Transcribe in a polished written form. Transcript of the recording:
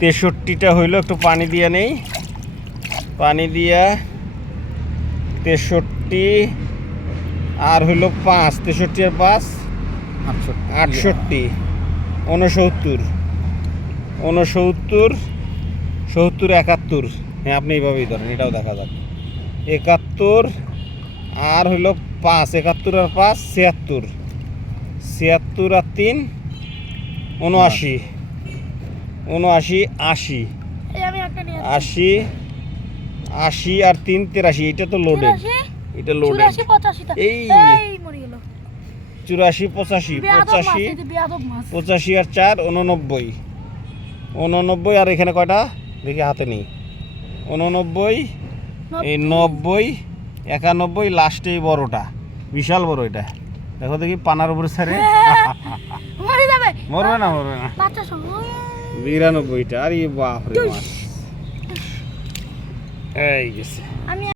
63টা হইলো, একটু পানি দিয়া নেই, পানি দিয়া 63 আর হইলো 5, 63 আর 5 68, 69, 69, 70, 71। হ্যাঁ, আপনি এইভাবেই ধরেন, এটাও দেখা যাক। 71 আর হইলো 5, 71 আর 5 76, 76 আর 3 79, 79, 80, 80, 80 আর 3 83। এটা তো লোডেড, এটা লোডেড। এই 84, 85, 85 আর 4 89, 89 আর এখানে কয়টা দেখি হাতে নেই, 89, এই 90, 91, লাস্টে এই বড়টা, বিশাল বড় এটা। দেখো দেখি পানার উপরে ছাড়ে, মরবে না, মরবে না। 92টা, আরে বাপরে মাছ, এই গেছে।